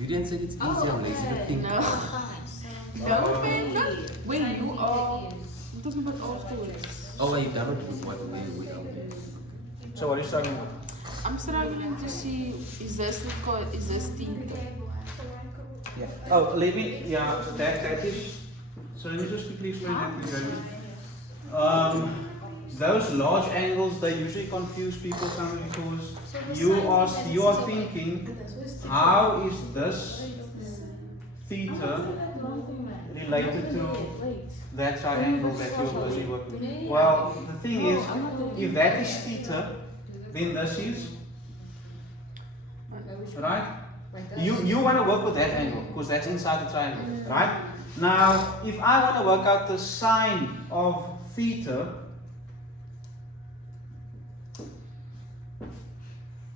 You didn't say it's easy, I'm lazy to think. No. When you are talking about afterwards. Oh, wait, that would what way. So what are you struggling with? I'm struggling to see, is this theta? Yeah. Oh, let me, yeah, so that is, so let me just quickly explain that to you. Those large angles, they usually confuse people some because you are thinking, how is this theta related to that triangle that you're busy working with? Well, the thing is, if that is theta, then this is, right? You want to work with that angle because that's inside the triangle, right? Now, if I want to work out the sine of theta,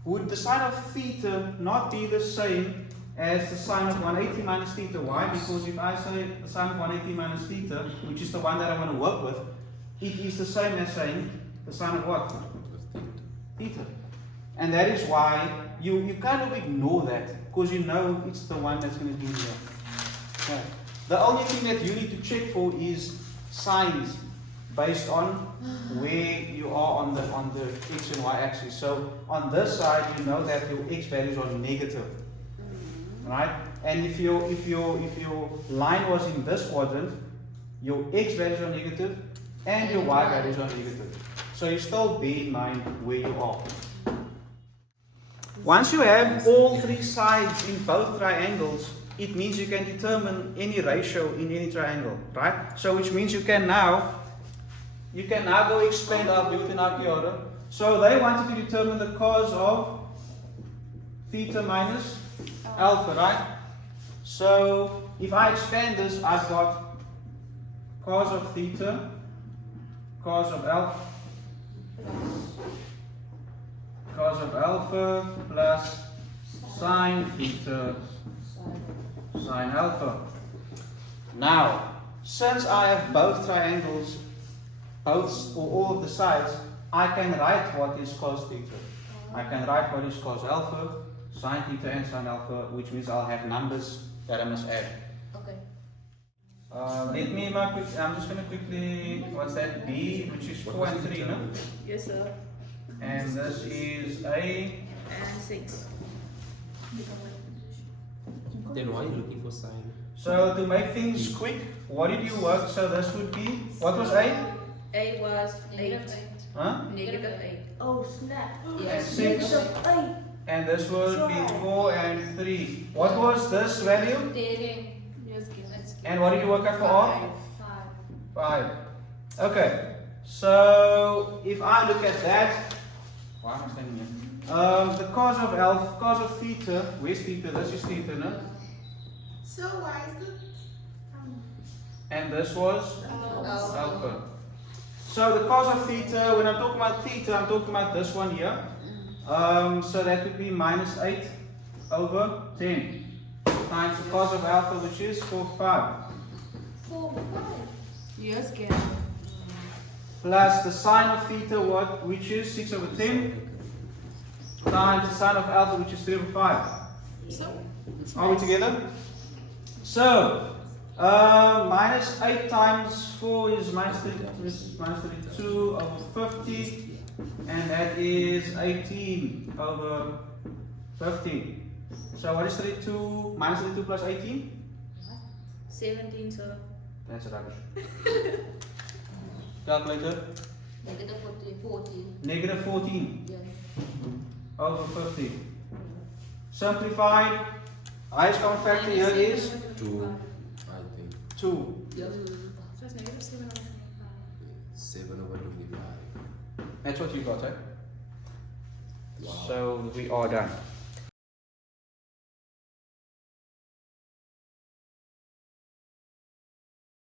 would the sine of theta not be the same as the sine of 180 minus theta? Why? Because if I say the sine of 180 minus theta, which is the one that I want to work with, it is the same as saying the sine of what? Theta. And that is why you kind of ignore that, because you know it's the one that's going to be here. Okay. The only thing that you need to check for is sines based on where you are on the x and y axis. So on this side, you know that your x values are negative, right? And if your line was in this quadrant, your x values are negative and your y values are negative. So you still bear in mind where you are. Once you have all three sides in both triangles, it means you can determine any ratio in any triangle, right? So which means you can now go expand our Newton-Archiota. So they wanted to determine the cos of theta minus alpha, right? So if I expand this, I've got cos of theta, cos of alpha plus sine theta, sine alpha. Now, since I have both triangles, both or all of the sides, I can write what is cos theta. I can write what is cos alpha, sine theta and sine alpha, which means I'll have numbers that I must add. Okay. I'm just going to quickly, what's that, B, which is 4 and 3, no? Yes, sir. And this is A. And 6. Then why are you looking for sine? So to make things quick, what did you work? So this would be, what was A? A was 8. Huh? Negative 8. Oh snap. And 6. Eight. And this would be 4 and 3. What was this value? Yes, And what did you work out for R? 5. 5. Okay. So if I look at that, why am I standing here? The cos of alpha, cos of theta, where's theta? This is theta, no? So why is it? And this was alpha. So the cos of theta, when I'm talking about theta, I'm talking about this one here. So that would be minus 8 over 10 times the cos of alpha, which is 4, 5. 4, 5. Yes, again. Plus the sine of theta, which is 6 over 10, times the sine of alpha, which is 3 over 5. Are we together? So, minus 8 times 4 is minus 32 over 50, and that is 18 over 15. So what is 32? Minus 32 plus 18? 17, sir. That's rubbish. Calculator. Negative 14. Negative 14 Yes. over 50. Simplified, highest common factor here is 2, I think. 2. Yes. So it's negative 7 over 25. 7 over 25. That's what you got, eh? Wow. So we are done.